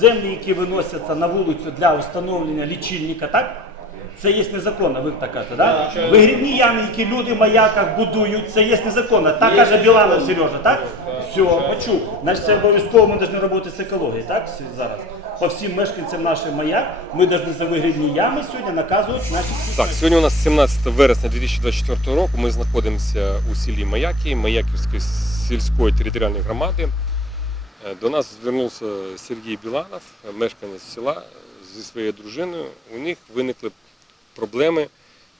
землі, які виносяться на вулицю для встановлення лічильника, так? Це є незаконно, ви так кажете, так? Да? Вигрібні ями, які люди в маяках будують, це є незаконно. Так каже Біланов Сережа, так? Все, почув. Значить, це обов'язково ми повинні робити з екологією, так? Зараз. По всім мешканцям наших маяк ми повинні за вигрібні ями сьогодні наказувати наші Так, сьогодні у нас 17 вересня 2024 року. Ми знаходимося у селі Маяки, Маяківської сільської територіальної громади. До нас звернувся Сергій Біланов, мешканець села зі своєю дружиною. У них виникли проблеми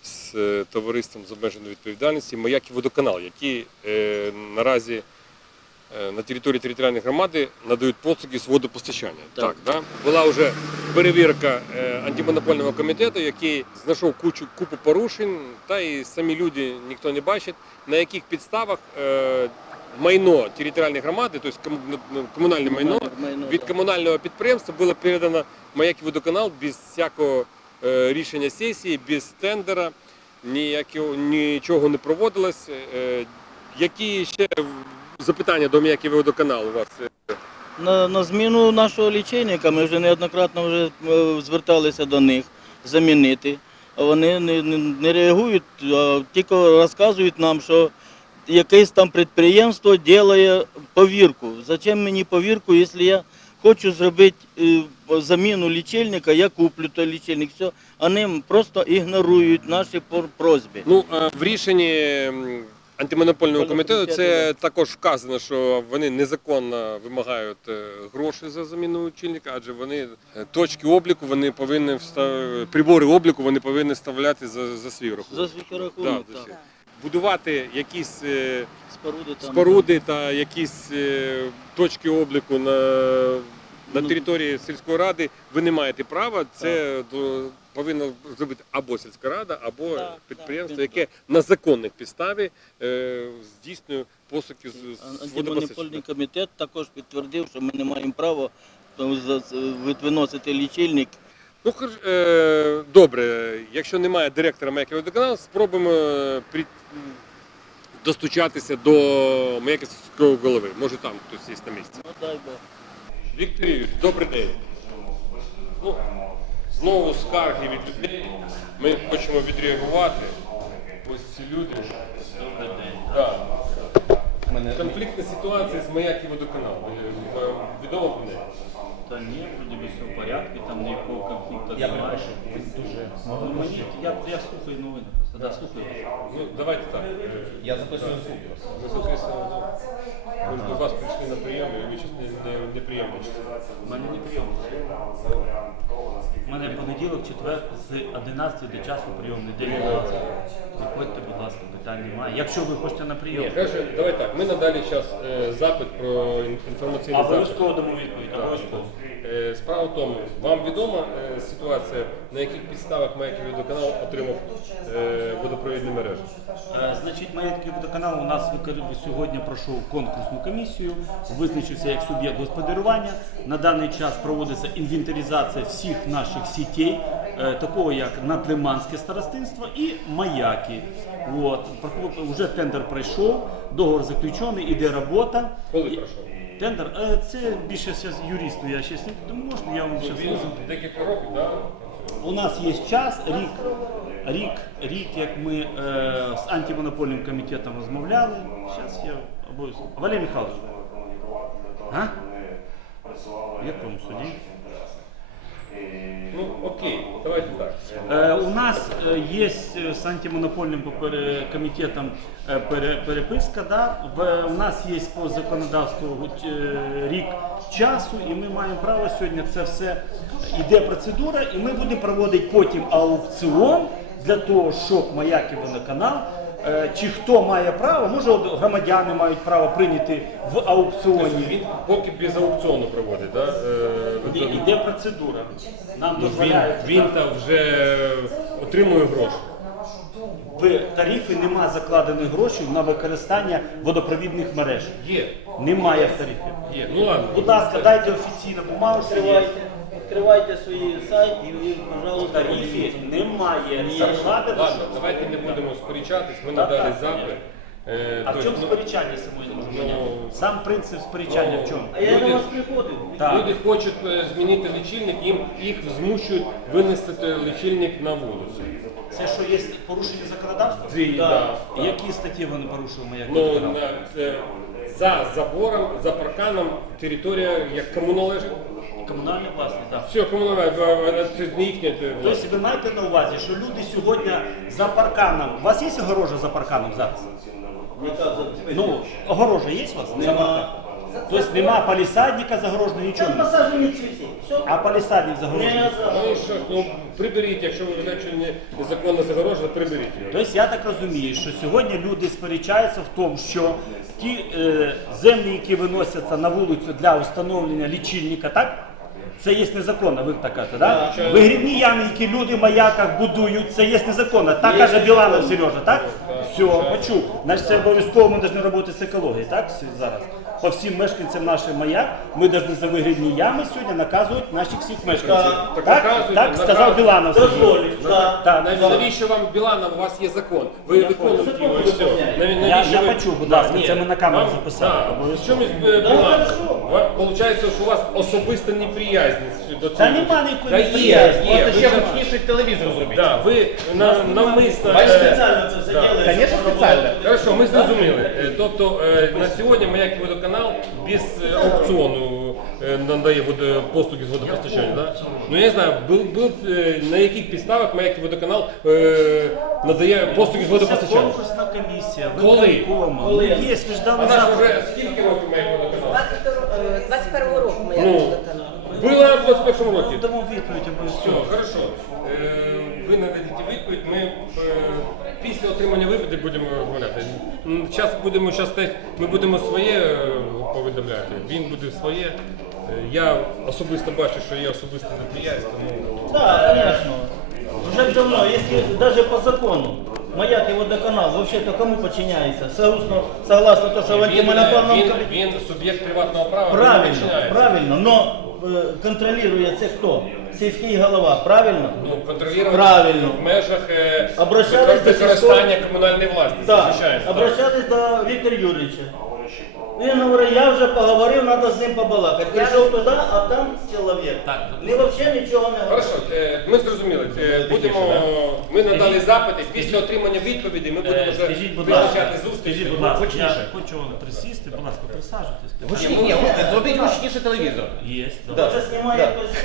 з е, товариством з обмеженою відповідальністю Маяки водоканал, які е, наразі е, на території територіальної громади надають послуги з водопостачання. Так. да? Була вже перевірка антимонопольного комітету, який знайшов кучу купу порушень, та і самі люди ніхто не бачить, на яких підставах майно територіальної громади, тобто ну, комунальне майно від комунального підприємства було передано Маяки водоканал без всякого е, рішення сесії, без тендера, нічого не проводилось. Е, які ще запитання до Маяки водоканалу у вас? На, на зміну нашого лічильника ми вже неоднократно вже е, зверталися до них замінити. Вони не, не, не реагують, а тільки розказують нам, що якесь там підприємство робить повірку. Зачем мені повірку, якщо я хочу зробити е, заміну лічильника, я куплю той лічильник. Все. Вони просто ігнорують наші просьби. Ну, в рішенні антимонопольного комітету це також вказано, що вони незаконно вимагають е, гроші за заміну лічильника, адже вони е, точки обліку вони повинні встав... прибори обліку вони повинні вставляти за, за свій За свій рахунок, Да, так. Будувати якісь е, Споруди там. споруди та якісь е, точки обліку на, на Ну, території сільської ради ви не маєте права. Це до, повинна зробити або сільська рада, або Так, підприємство, так. яке на законних підставі е, здійснює послуги з, з Антимонопольний водопостачання. комітет також підтвердив, що ми не маємо права за- з- виносити лічильник. Ну, е, добре, якщо немає директора Маяків водоканалу, спробуємо е, при, достучатися до Маяківського голови. Може там хтось є на місці. Ну дай Бог. Віктор Юрійович, добрий день. Ну, знову скарги від людей. Ми хочемо відреагувати. Ось ці люди. Добрий день. Да. Конфліктна ситуація з Маяків водоканалу. Ви- ви- Відомо про неї? Та ні, вроді би все в порядку, там ніякого конфлікту Я немає. перепрошую, ви дуже Ну, мені, я, я слухаю новини просто, да, слухаю. Ну, давайте так. е, Я записую звук просто. Заслухайте, Ви ж до вас прийшли на прийом, і ви щось не, не, неприємно. У мене не прийом. У мене понеділок, четвер з 11 до часу прийом неділі Приходьте, будь ласка, питань немає. Якщо ви хочете на прийом, Ні, каже, давай так. Ми надалі зараз запит про ін- інформаційний запит. обов'язково дамо відповідь, обов'язково. Е, Справа в тому, вам відома е, ситуація, на яких підставах Маяків водоканал отримав е, водопровідні мережі? Е, Значить, Маяківський водоканал у нас сьогодні пройшов конкурсну комісію, визначився як суб'єкт господарювання. На даний час проводиться інвентаризація всіх наших сітей, е, такого як Надлиманське старостинство і Маяки. От. Вже тендер пройшов, договор заключений, іде робота. Коли пройшов? Тендер, е, це більше юристу, я ще не можна, я вам зараз декілька років, так? у нас є час, рік, рік, рік, як ми е, з антимонопольним комітетом розмовляли. Зараз я обов'язково. Валерій Михайлович. А? В якому суді? Ну окей, давайте так. Е, у нас е, є е, з антимонопольним попер- комітетом е, пере- переписка. Да? В- у нас є по законодавству е, рік часу, і ми маємо право сьогодні це все іде процедура, і ми будемо проводити потім аукціон для того, щоб маяки водоканал. Е, Чи хто має право, може громадяни мають право прийняти в аукціоні. Він поки без аукціону проводить, так? Ні, Іде процедура. Нам Він, дозволяють. він там вже отримує гроші. В тарифі нема закладених грошей на використання водопровідних мереж. Є, Немає в тарифі. є. Ну ладно. Будь ласка, дайте офіційну бумагу. що є. Відкривайте, відкривайте свій сайт і, і пожалуйста, тарифі немає Хорошо, закладено. ладно, давайте не будемо сперечатись, ми Так, надали так, запит. Е, А в чому ну, сперечання самої не можу ну. Сам принцип сперечання в чому? А я Люди- до вас приходив. Так. Люди хочуть е, змінити лічильник, їм їх змушують винести лічильник на вулицю. Це що є порушення законодавства? Дві, да. Які статті вони порушили моя Ну, на, це, за забором, за парканом територія як кому належить. Комунальна власність, так. Все, кому належить, вона- це їхня. Тобто ви маєте на увазі, що люди сьогодні за парканом. У вас є огорожа за парканом зараз? Ну, огорожа є у вас за Нема. парканом? Тобто нема палісадника загороженого, нічого. А палісадник загорожений? Ну що, ну приберіть, якщо ви вважаєте, що не- незаконно загорожено, приберіть його. Тобто я так розумію, що сьогодні люди сперечаються в тому, що ті е, землі, які виносяться на вулицю для встановлення лічильника, так? Це є незаконно, ви так кажете, так? Так. Вигрібні ями, які люди в маяках будують, це є незаконно. Так каже Біланов Сережа, так? Все, почув. Значить, це обов'язково ми повинні робити з екологією, так? Зараз. По всім мешканцям наших маяк ми повинні за вигрібні ями сьогодні наказувати наших всіх мешканців. Так Так, наказуйте, так, сказав наказуйте. Біланов Сергій. Дозволить, так. Так, Нав- Навіщо вам Біланов, у вас є закон? Ви виконуєте його і все. Я, навіщо я ви- почув, будь ласка, Ні. це ми на камеру Вам- записали. Да. обов'язково. В чомусь е, Біланов. Получається, що у вас особиста неприязнь до цього. Та нема ніякої є, неприязні. є. Просто Ви ще гучніший телевізор зробіть. Да, ви на, навмисно. Бачите, е, спеціально це все да. Звісно, спеціально. Хорошо, ми зрозуміли. Е, Тобто е, на сьогодні маяк водоканал без е, аукціону е, надає водо- послуги з водопостачання, да? Ну я не знаю, був, був, е, на яких підставах маяк водоканал е, надає послуги з водопостачання? конкурсна комісія, Коли? виконкому. Ну, є, ви ж А дали наш запит. вже скільки років маяк водоканал? 21 року моя Ну, Було в 21 році. Дамо відповідь Все, обов'язково. хорошо. Е, Ви нададите відповідь, ми е, після отримання відповіді будемо розмовляти. Зараз будемо щас теж, ми будемо своє е, повідомляти. Він буде своє. Е, Я особисто бачу, що є особиста неприязнь, тому Да, конечно. Уже давно, если даже по закону, маяк и водоканал вообще-то кому подчиняется? Согласно, согласно то, что в він, антимонопольном він, комитете. він суб'єкт приватного права, він Правильно, правильно, но э, контролирує це хто? Сільський голова, правильно? Ну, контролювати Правильно. в межах е, Обращались до використання комунальної власності. Так, звичайно, так. обращались до Віктора Юрійовича. Він говорить, я вже поговорив, треба з ним побалакати. Прийшов туди, а там чоловік. Ні, взагалі нічого не говорить. Хорошо, е, ми зрозуміли. Е, Будемо, ми надали запити. Після отримання відповіді ми будемо Е, вже Скажіть, будь ласка, визначати зустріч. скажіть, будь ласка, я хочу присісти, будь ласка, присаджуйтесь. Гучні, ні, зробіть гучніше телевізор. Є, Це знімає хтось.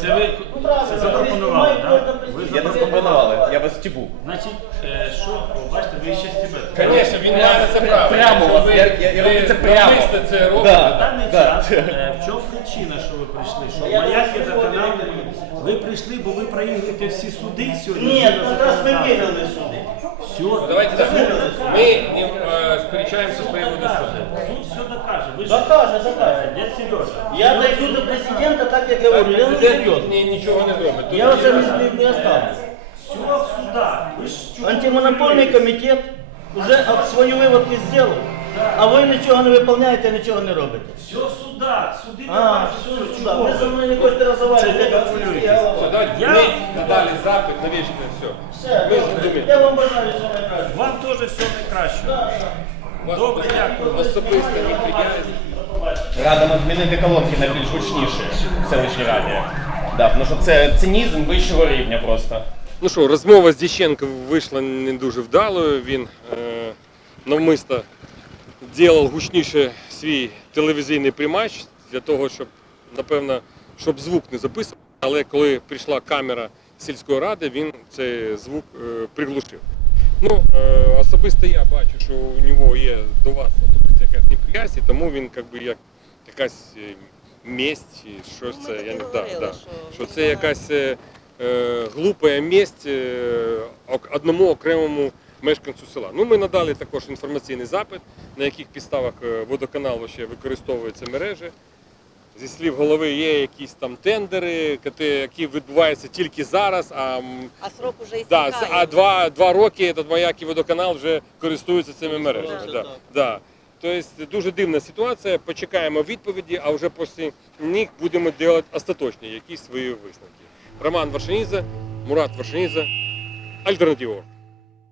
Це ви Ну, правильно, це запропонували, так? Ви. Я не запропонували. я вас стібу. Значить, е, що, О, бачите, ви ще стібете. Звісно, він має на це право. Прямо, Якщо ви- я- я- я роблю це прямо. навмисно це робите. На даний Да. час, е, в чому причина, що ви прийшли? Що Я маяк є я ви прийшли, бо ви проігруєте всі суди сьогодні. Ні, згідно якраз ми законодавства. виграли суди. Все, Давайте так. Ми не е, сперечаємося з приводу суду. Суд все докаже. Ви ж Докаже, докаже. дядь Сережа. Я дойду до президента, так як говорю, я не Президент серйозно. ні- нічого не зробить. Тут Я оце є- не, не, не оставлю. Все в судах. Ви ж чого? Антимонопольний комітет вже об- свої виводки зробив, а ви нічого не виконуєте, нічого не робите. Все в судах. Суди А, докажуть, все, все, сюди. чого Ви ви? за мною не хочете розмовляти, Чого як ви сільський хвилюєтесь? голова. Все, давайте. Я- Ми надали запит, навіщо все. Все, Ми добре. зрозуміли. Я вам бажаю всього найкращого. Вам теж все найкраще. Вас Добре, дякую. Особисто. Радимо змінити колонки на більш гучніші в селищній раді. Да, тому що це цинізм вищого рівня просто. Ну що, розмова з Діщенко вийшла не дуже вдалою. Він е, навмисно робив гучніше свій телевізійний приймач для того, щоб, напевно, щоб звук не записував. Але коли прийшла камера сільської ради, він цей звук е, приглушив. Ну, е, особисто я бачу, що у нього є до вас якась неприязнь, тому він як би, як якась е, месть, щось це, я не да, да, що це якась е, е, глупа месть е, одному окремому мешканцю села. Ну, ми надали також інформаційний запит, на яких підставах водоканалу ще використовуються мережі. Зі слів голови є якісь там тендери, які відбуваються тільки зараз, а А срок уже Да, а два, два роки этот маяк і водоканал вже користуються цими мережами. Да, да. Тобто дуже дивна ситуація. Почекаємо відповіді, а вже після них будемо робити остаточні якісь свої висновки. Роман Варшаніза, Мурат Варшаніза, Альтернатива.